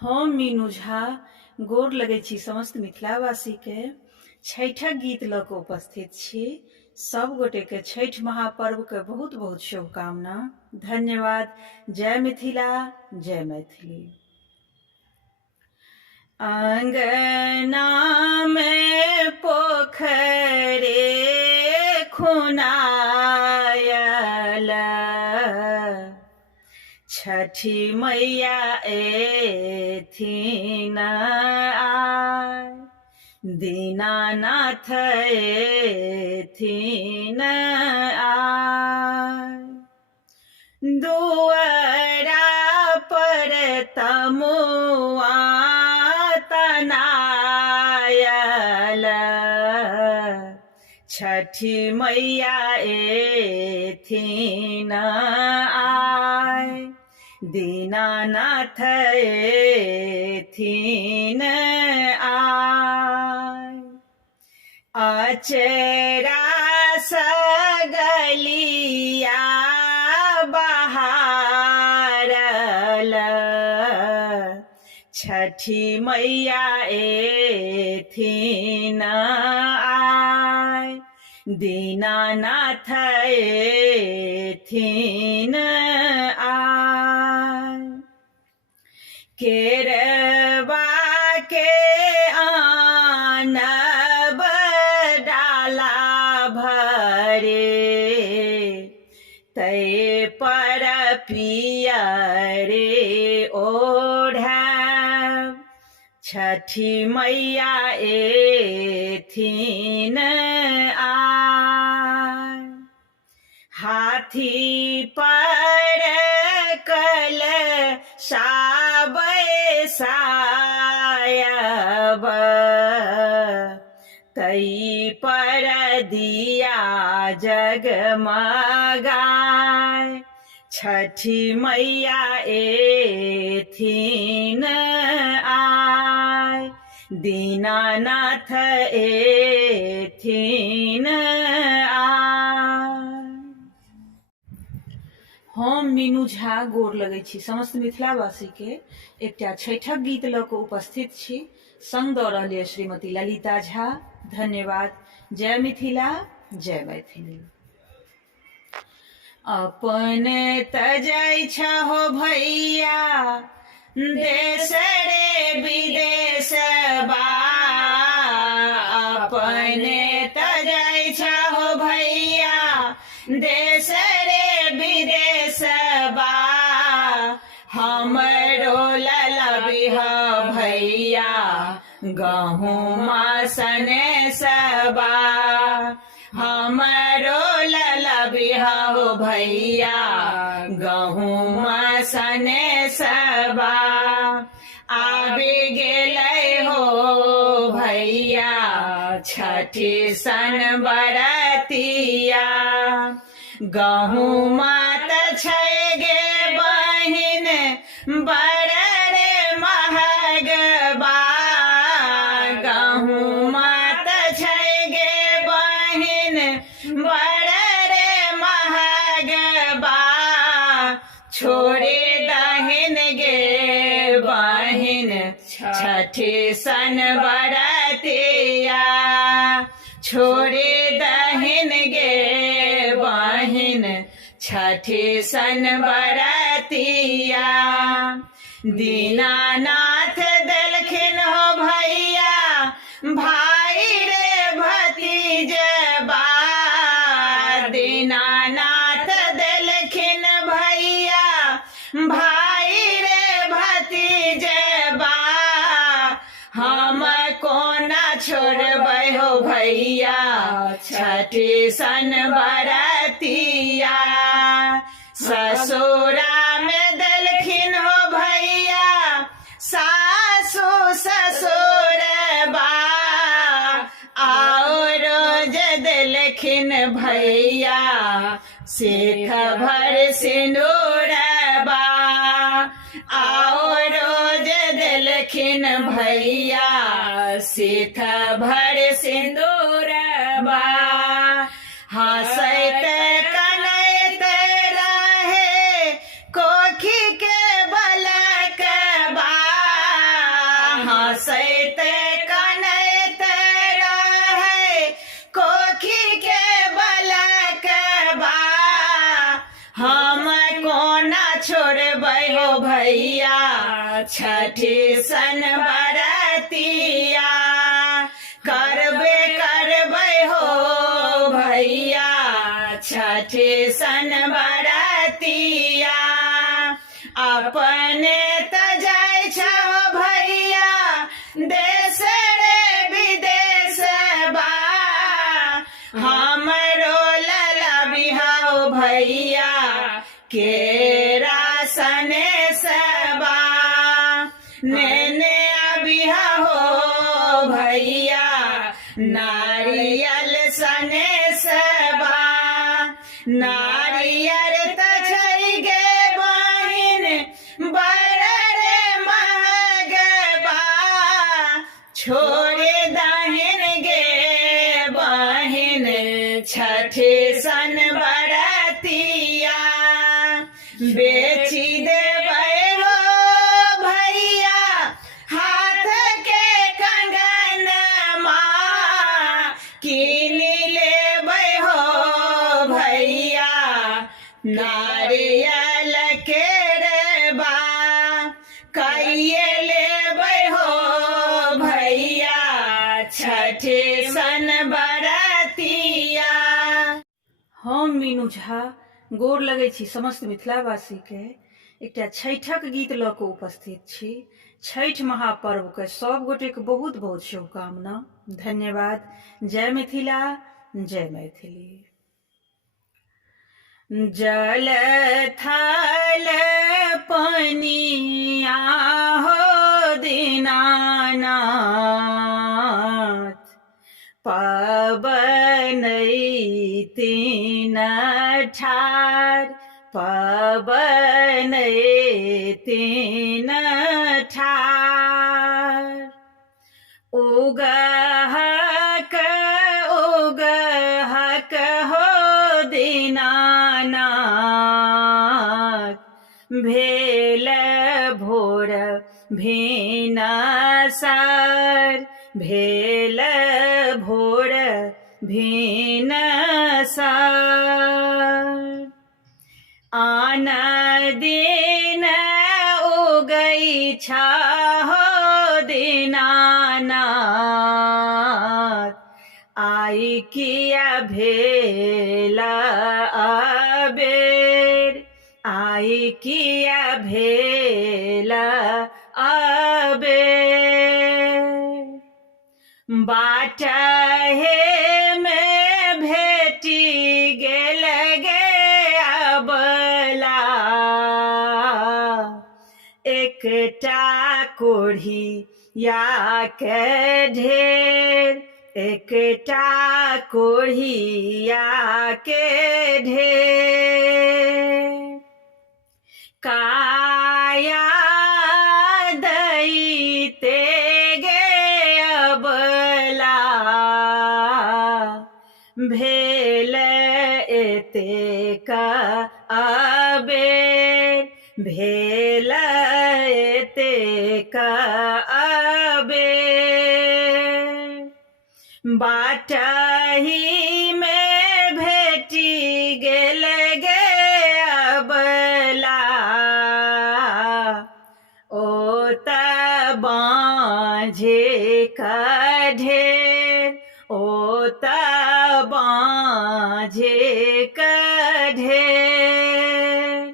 हम मीनू झा गोर लगै छी समस्त मिथिलावासी के छठिक गीत लऽ कऽ उपस्थित छी। सब गोटे के छठि महापर्व के बहुत बहुत शुभकामना। धन्यवाद। जय मिथिला, जय मैथिली। अंगना में पोखरे खुनायल, छठी मैया एथिन आय, दीनानाथ एथिन आय। दुआरा पर तमुआ तनायल, छठी मैया एथिन आय, दीनानाथ एथिन आय। अचरा सगलिया बहारल, छठी मैया एथिन आय, दीनानाथ एथिन आय। केरवा के आनब डाला भरे, तै पर पियरे ओढ़ब, छठी मैया एथिन आय। हाथी पर कलशा बैसायब, तै पर दिया जगमगाय, छठी मैया एथिन आय, दीनानाथ एथिन आय। हम मीनू झा गोर लगै छी समस्त मिथिलावासी के एकटा छठिक गीत लऽ कऽ उपस्थित छी। संग दऽ रहल अछि श्रीमती ललिता झा। धन्यवाद। जय मिथिला, जय मैथिली। अपन तजै छहो भैया देश रे विदेश बा, अपन तजै छहो भैया देश रे विदेश बा, हमरो ललबिह भैया गहुमा सनेस बा, हमरो ललबिह भैया गहुमा सनेस बा। आबि गेलै हो भैया छठी सन बरतिया, गहुमा त छै गे बहिन बड़ रे महग बा, गहुमा त छै गे बहिन बड़ रे महग बा, छोड़े दहिन गे बहिन छठी सन बरतिया, छोड़े दहिन गे बहिन छठी सन बरतिया। दीनानाथ देलखिन हो भैया भाई रे भतीजबा, दीनानाथ देलखिन भैया भाई रे भतीजबा, हम कोना छोड़बै हो भैया छठी सन बरतिया। ससुरा में देलखिन हो भैया सासु ससुरबा, आओ रोज देलखिन भैया सीख भर सिंदूरबा, आओ रोज देलखिन भैया सीख भर सिंदूरबा। हंसैत कनैत रहे कोखी के बलकबा, भैया छठी सन बरतिया करबे करबै हो भैया छठी सन बरतिया अपने त जाइ छौ भैया देश रे विदेश बा हमरो लला बिहाओ भैया केरा सने सबा नेने बिहा हो भैया नारियल सने सबा नारियल त छै गे बहिन बड़ रे महगबा छोड़े दहिन गे बहिन छठी सन बरतिया बेची देबै हो भैया हाथ के कंगनमा कीनी लेबै हो भैया नारियल के रेबा कइये लेबै हो भैया छठी सन बरतिया। हम मीनू झा गोर लगै छी समस्त मिथिलावासी के एकटा छठिक गीत लऽ कऽ उपस्थित छी। छठि महापर्व के सब गोटे के बहुत बहुत शुभकामना। धन्यवाद। जय मिथिला, जय मैथिली। जल थल पनिया हो दीनानाथ पवन तीन ठार पवन तीन ठार उगहक उगहक हो दीनानाथ भेल भोर भिनसर भेल भोर भिनसर आन दिन उगै छहो दीनानाथ आई किया भेल अबेर आई किया भेल अबेर बाट हे में भेटी गेल गे अबला एकटा कोढ़ी या के ढेर एकटा कोढ़ी या के ढेर काया दैते गे अबला भेल एतेक अबेर भेल एतेक अबेर बाटही में भेटी गेल गे अबला ओ त बाँझे का ढेर ओ त बाँझे का ढेर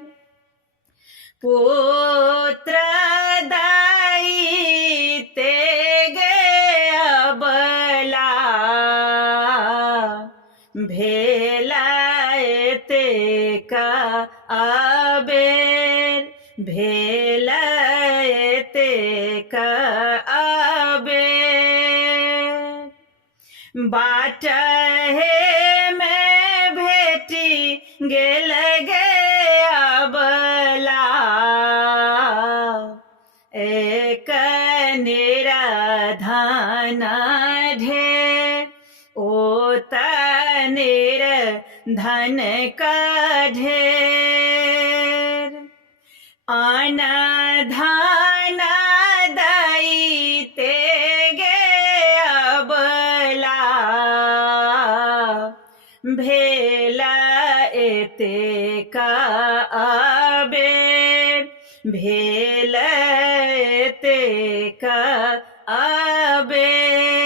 पुत्र दायिते गे अबला भेला एतेक अबेर भेला एतेक अबेर बाटहे में भेटी गेल गे अबला एक निराधन ढेर ओ तनेर धन का ढेर अनधान दैते गे अबला भेला एतेक अबेर भेल ते का आबे